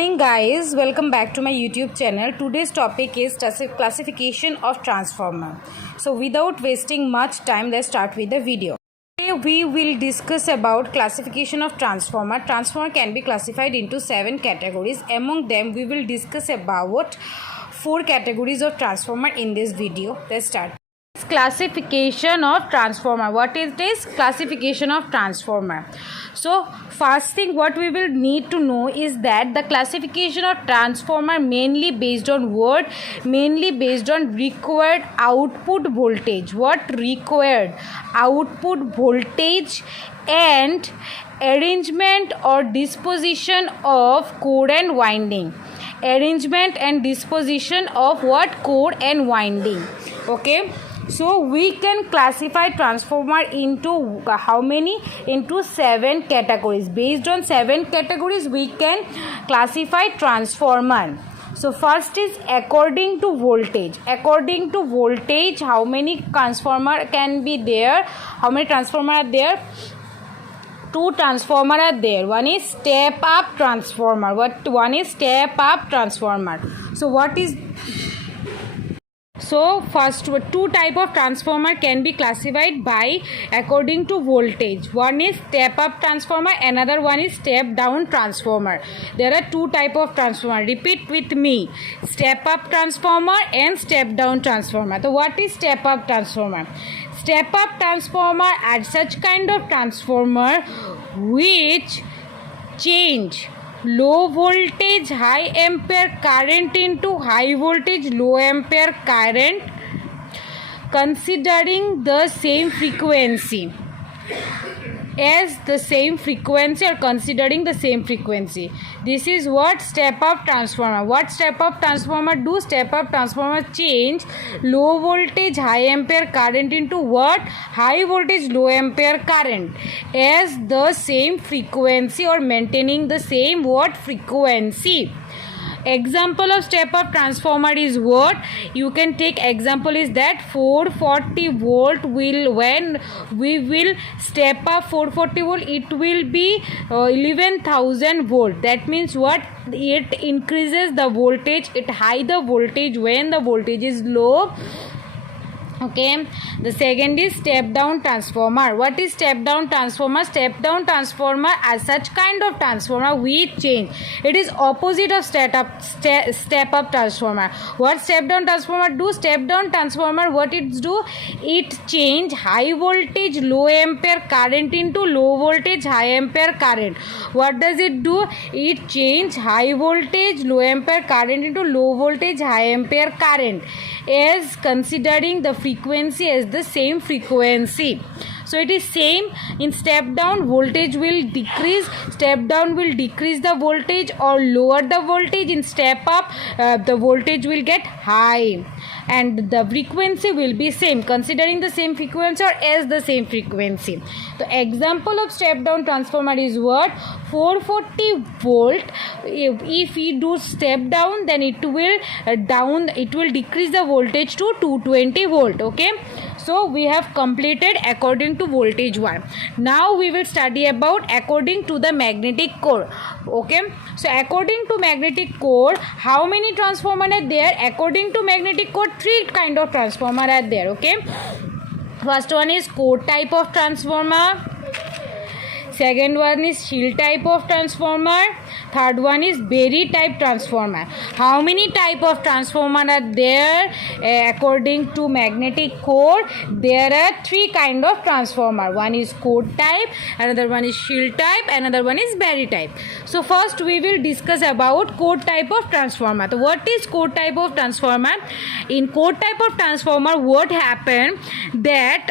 Morning guys, welcome back to my YouTube channel. Today's topic is classification of transformer. So without wasting much time, let's start with the video. Today we will discuss about classification of transformer. Transformer can be classified into 7 categories. Among them we will discuss about 4 categories of transformer in this video. Let's start. Classification of transformer. What is this classification of transformer? So first thing what we will need to know is that the classification of transformer mainly based on what? Mainly based on required output voltage. What required output voltage and arrangement or disposition of core and winding. Arrangement and disposition of what? Core and winding. Okay. So we can classify transformer into how many? Into 7 categories. Based on 7 categories we can classify transformer. So first is according to voltage. According to voltage, how many transformer can be there? How many transformer are there? 2 transformer are there. One is step up transformer. One is step up transformer. So first 2 type of transformer can be classified by according to voltage. One is step up transformer, another one is step down transformer. There are 2 type of transformer. Repeat with me. Step up transformer and step down transformer. So what is step up transformer? Step up transformer are such kind of transformer which change low voltage high ampere current into high voltage low ampere current considering the same frequency as the same frequency or considering the same frequency. This is what step up transformer. What step up transformer do? Step up transformer change low voltage high ampere current into what? High voltage low ampere current as the same frequency or maintaining the same what? Frequency. Example of step up transformer is what? You can take example is that 440 volt will, when we will step up 440 volt, it will be 11,000 volt. That means what? It increases the voltage, it high the voltage when the voltage is low. Okay, the second is step down transformer. What is step down transformer? Step down transformer as such kind of transformer which change. It is opposite of step up transformer. What step down transformer do? Step down transformer what it do? It change high voltage low ampere current into low voltage high ampere current. What does it do? It change high voltage low ampere current into low voltage high ampere current as considering the frequency as the same frequency. So it is same. In step down voltage will decrease, step down will decrease the voltage or lower the voltage. In step up the voltage will get high and the frequency will be same considering the same frequency or as the same frequency. The example of step down transformer is what? 440 volt. If we do step down, then it will decrease the voltage to 220 volt. Okay, so we have completed according to voltage 1. Now we will study about according to the magnetic core. Okay, so according to magnetic core, how many transformer are there? According to magnetic core, 3 kind of transformer are there. Okay, first one is core type of transformer, second one is shield type of transformer, third one is berry type transformer. How many type of transformer are there? According to magnetic core, there are 3 kind of transformer. One is core type, another one is shield type, another one is berry type. So first we will discuss about core type of transformer. So what is core type of transformer? In core type of transformer, what happened that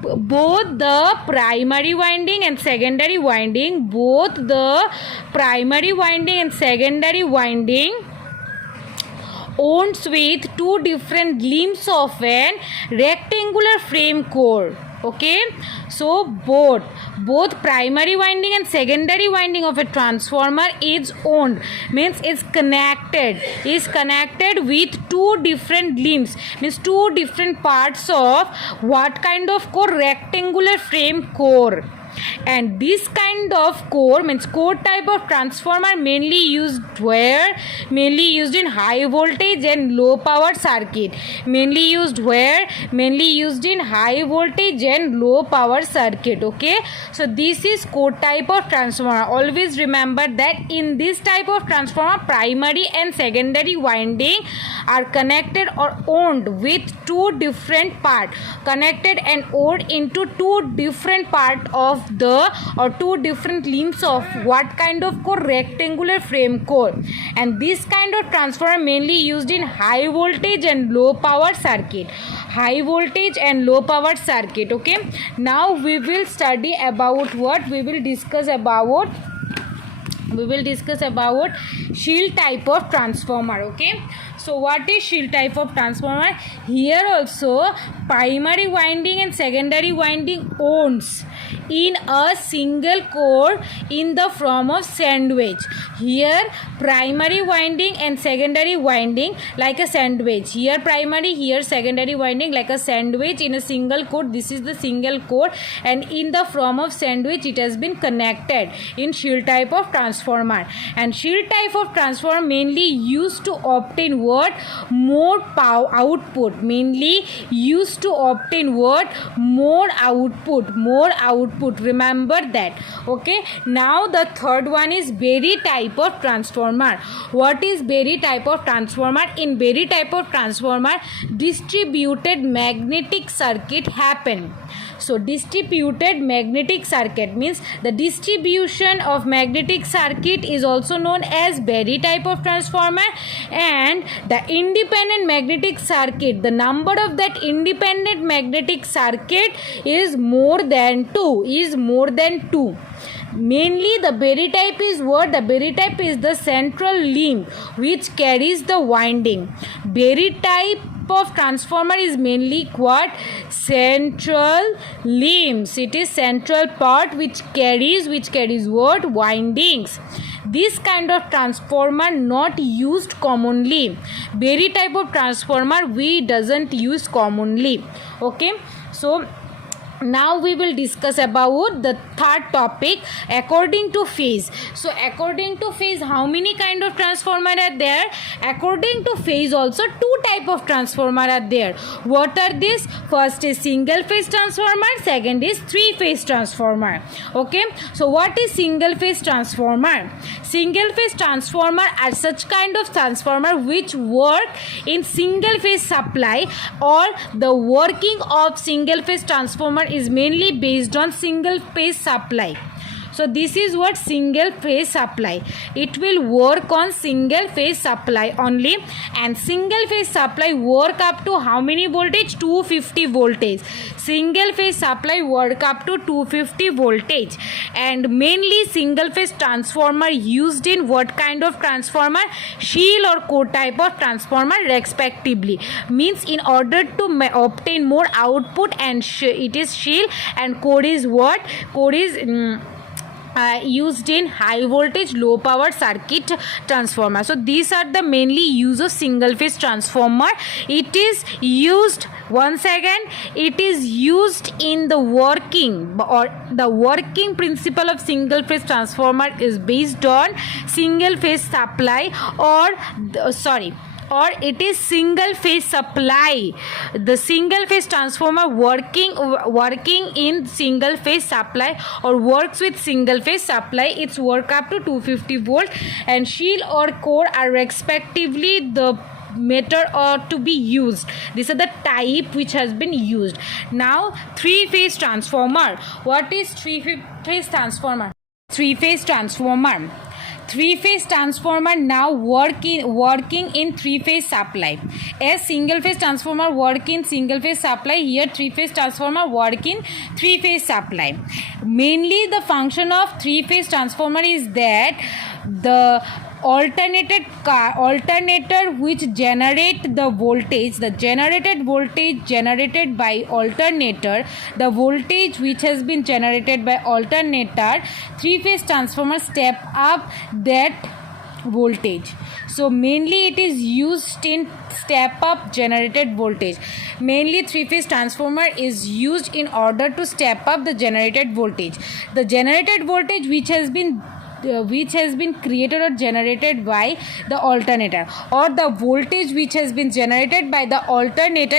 both the primary winding and secondary winding, both the primary winding and secondary winding owns with 2 different limbs of an rectangular frame core. Okay, so both primary winding and secondary winding of a transformer is owned, means is connected with 2 different limbs, means 2 different parts of what kind of core? Rectangular frame core. And this kind of core means core type of transformer mainly used where? Mainly used in high voltage and low power circuit. Mainly used where? Mainly used in high voltage and low power circuit. Okay, so this is core type of transformer. Always remember that in this type of transformer, primary and secondary winding are connected or owned with two different parts, connected and owned into two different part of the or two different limbs of what kind of core? Rectangular frame core. And this kind of transformer mainly used in high voltage and low power circuit. High voltage and low power circuit. Okay, now we will study about what? We will discuss about shield type of transformer. Okay, so what is shield type of transformer? Here also primary winding and secondary winding owns in a single core in the form of sandwich. Here primary winding and secondary winding like a sandwich. Here primary, here secondary winding like a sandwich in a single core. This is the single core, and in the form of sandwich it has been connected in shield type of transformer. And shield type of transformer mainly used to obtain what? More power output. Mainly used to obtain what? More output. Remember that. Okay, now the third one is Berry type of transformer. What is Berry type of transformer? In Berry type of transformer, distributed magnetic circuit happen. So distributed magnetic circuit means the distribution of magnetic circuit is also known as Berry type of transformer. And the independent magnetic circuit, the number of that independent magnetic circuit is more than 2. Mainly the Berry type is what? The Berry type is the central limb which carries the winding. Berry type of transformer is mainly what? Central limbs. It is central part which carries what? Windings. This kind of transformer not used commonly. Berry type of transformer we doesn't use commonly. Okay, so now we will discuss about the third topic, according to phase. So according to phase, how many kind of transformer are there? According to phase also two type of transformer are there. What are these? First is single phase transformer, second is three phase transformer. Okay, so what is single phase transformer? Single phase transformer are such kind of transformer which work in single phase supply, or the working of single phase transformer is mainly based on single phase supply. So this is what single phase supply. It will work on single phase supply only, and single phase supply work up to how many voltage? 250 voltage. Single phase supply work up to 250 voltage. And mainly single phase transformer used in what kind of transformer? Shield or core type of transformer respectively. Means in order to obtain more output, and it is shield, and core is what? Core is used in high voltage low power circuit transformer. So these are the mainly use of single phase transformer. It is used, once again, it is used in the working, or the working principle of single phase transformer is based on single phase supply, or it is single phase supply. The single phase transformer working in single phase supply, or works with single phase supply, its work up to 250 volt, and shield or core are respectively the method or to be used. These are the type which has been used. Now three phase transformer. What is three phase transformer? Three phase transformer now working in three phase supply. As single phase transformer work in single phase supply, here three phase transformer work in three phase supply. Mainly the function of three phase transformer is that the alternator which generate the voltage, the generated voltage generated by alternator, the voltage which has been generated by alternator, three phase transformer step up that voltage. So mainly it is used in step up generated voltage. Mainly three-phase transformer is used in order to step up the generated voltage. The generated voltage which has been created or generated by the alternator, or the voltage which has been generated by the alternator,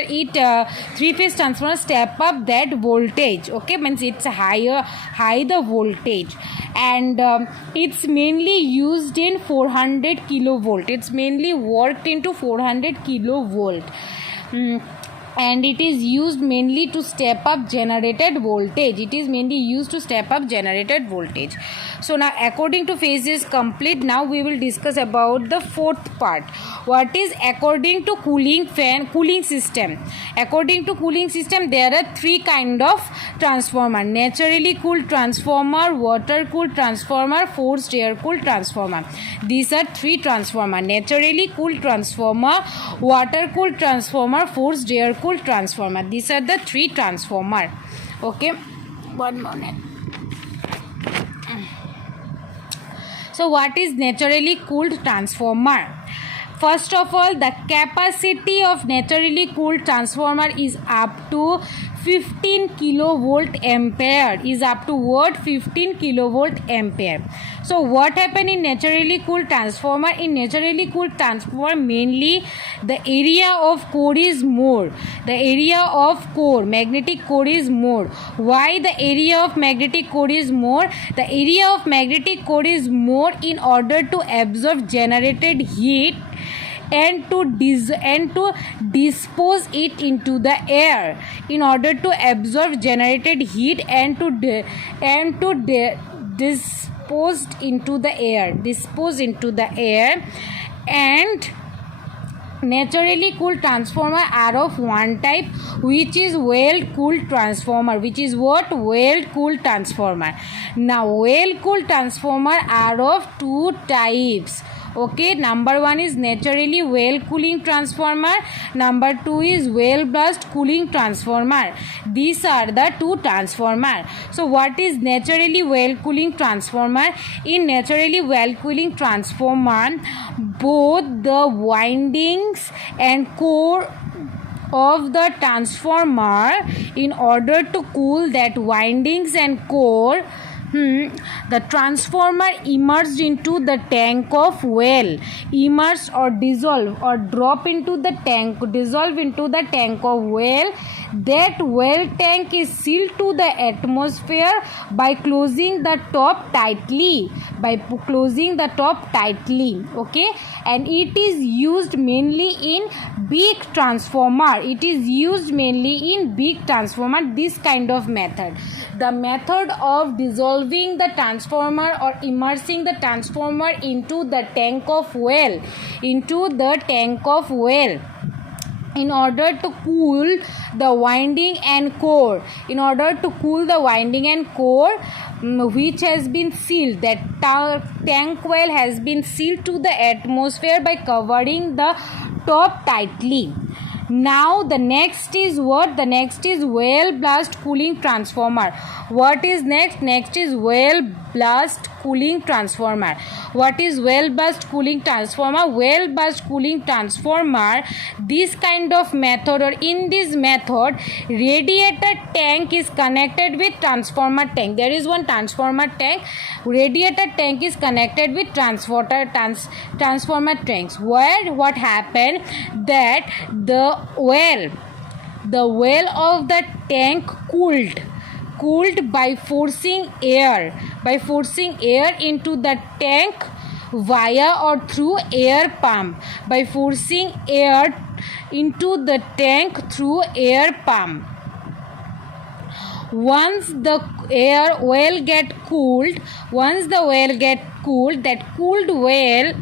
three-phase transformer step up that voltage. Okay, means it's high the voltage, and it's mainly used in 400 kilovolt. It's mainly worked into 400 kilovolt. And it is used mainly to step up generated voltage. It is mainly used to step up generated voltage. So now according to phases complete, now we will discuss about the fourth part. What is according to cooling system? According to cooling system, there are three kind of transformer: naturally cooled transformer, water cooled transformer, forced air cooled transformer. These are three transformer: naturally cooled transformer, water cooled transformer, forced air cooled transformer. These are the three transformer. Okay, 1 minute. So what is naturally cooled transformer? First of all, the capacity of naturally cooled transformer is up to 15 kilovolt ampere. Is up to what? 15 kilovolt ampere. So what happened in naturally cooled transformer? In naturally cooled transformer, mainly the area of core is more. The area of core, magnetic core, is more. Why the area of magnetic core is more? The area of magnetic core is more in order to absorb generated heat and to dispose it into the air. In order to absorb generated heat and to dispose into the air. And naturally cooled transformer are of one type, which is well cooled transformer. Which is what? Well cooled transformer. Now well cooled transformer are of two types. Okay, number one is naturally well cooling transformer, number two is well burst cooling transformer. These are the two transformer. So what is naturally well cooling transformer? In naturally well cooling transformer, both the windings and core of the transformer, in order to cool that windings and core, the transformer immersed into the tank of well. Immerse or dissolve or drop into the tank, dissolve into the tank of well. That well tank is sealed to the atmosphere by closing the top tightly. Okay, and it is used mainly in big transformer. This kind of method. The method of dissolving the transformer or immersing the transformer into the tank of well, in order to cool the winding and core, which has been sealed. That tank well has been sealed to the atmosphere by covering the top tightly. Now the next is what? The next is well blast cooling transformer. What is next? Next is well blast cooling transformer. What is well blast cooling transformer? Well blast cooling transformer, this kind of method, or in this method, radiator tank is connected with transformer tank. There is one transformer tank, radiator tank is connected with transformer tanks. Where what happened? That the well of the tank cooled by forcing air into the tank via or through air pump. By forcing air into the tank through air pump. Once the well get cooled, that cooled well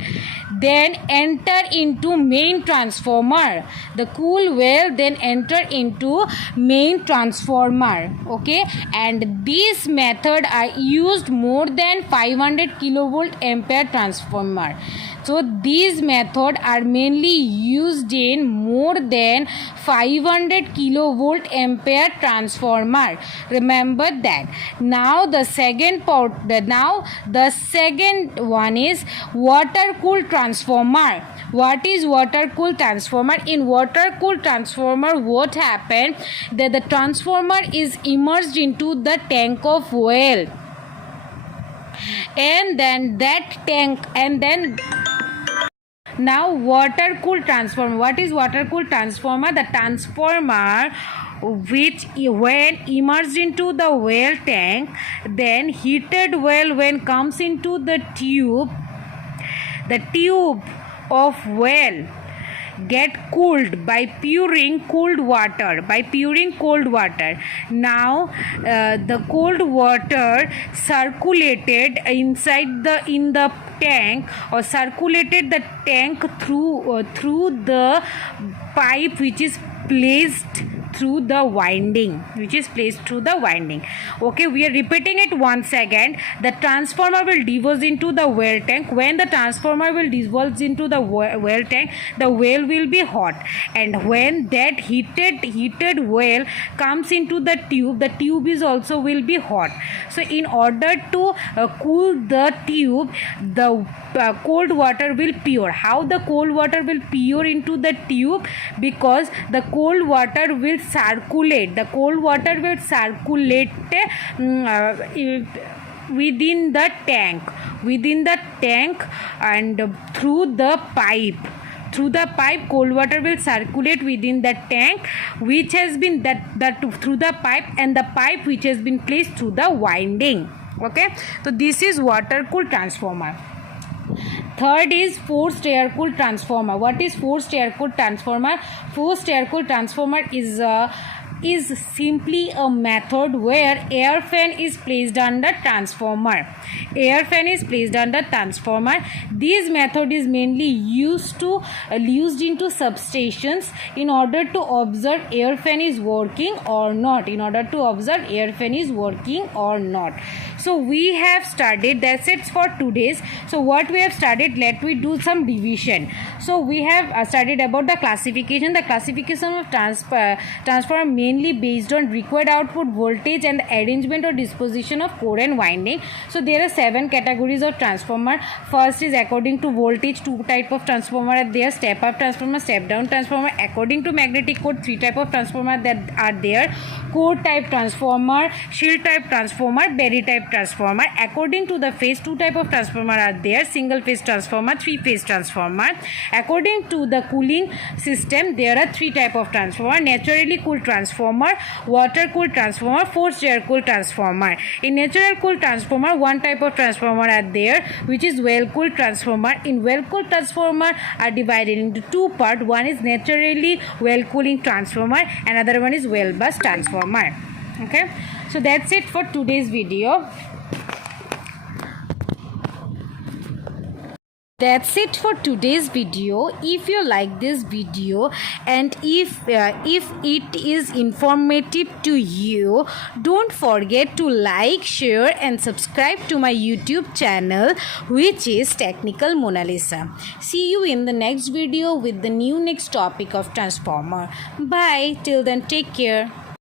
then enter into main transformer. The cool well then enter into main transformer. Okay, and this method are used more than 500 kilovolt ampere transformer. So these methods are mainly used in more than 500 kilovolt ampere transformer. Remember that. Now the second one is water cooled transformer. What is water cooled transformer? In water cooled transformer, what happened that the transformer is immersed into the tank of oil, and then that tank, and then now water cooled transformer. What is water cooled transformer? The transformer which when immersed into the oil tank, then heated oil when comes into the tube of well get cooled by pouring cold water. Now the cold water circulated in the tank, or circulated the tank through the pipe which is placed through the winding. Okay, we are repeating it once again. The transformer will dissolve into the well tank. When the transformer will dissolve into the well tank, the well will be hot, and when that heated well comes into the tube is also will be hot. So in order to cool the tube, the cold water will pour. How the cold water will pour into the tube? Because the cold water will circulate. Within the tank and through the pipe. Cold water will circulate within the tank which has been through the pipe, and the pipe which has been placed through the winding. Okay, so this is water cooled transformer. Third is forced air cooled transformer. What is forced air cooled transformer? Forced air cooled transformer is simply a method where air fan is placed under transformer. This method is mainly used into substations in order to observe air fan is working or not. So we have studied, that's it for today's. So what we have studied, let me do some division. So we have studied about the classification. The classification of transformer mainly based on required output voltage and the arrangement or disposition of core and winding. So there are 7 categories of transformer. First is according to voltage, 2 type of transformer are there: step up transformer, step down transformer. According to magnetic core, 3 type of transformer that are there: core type transformer, shield type transformer, berry type transformer. According to the phase, 2 type of transformer are there: single phase transformer, 3 phase transformer. According to the cooling system, there are 3 type of transformer: naturally cooled transformer, water cooled transformer, forced air cooled transformer. In natural cooled transformer, 1 type of transformer are there, which is well cooled transformer. In well cooled transformer are divided into 2 parts. One is naturally well cooling transformer, another one is well burst transformer. Okay, so that's it for today's video. That's it for today's video. If you like this video and if it is informative to you, don't forget to like, share and subscribe to my YouTube channel, which is Technical Mona Lisa. See you in the next video with the next topic of transformer. Bye. Till then, take care.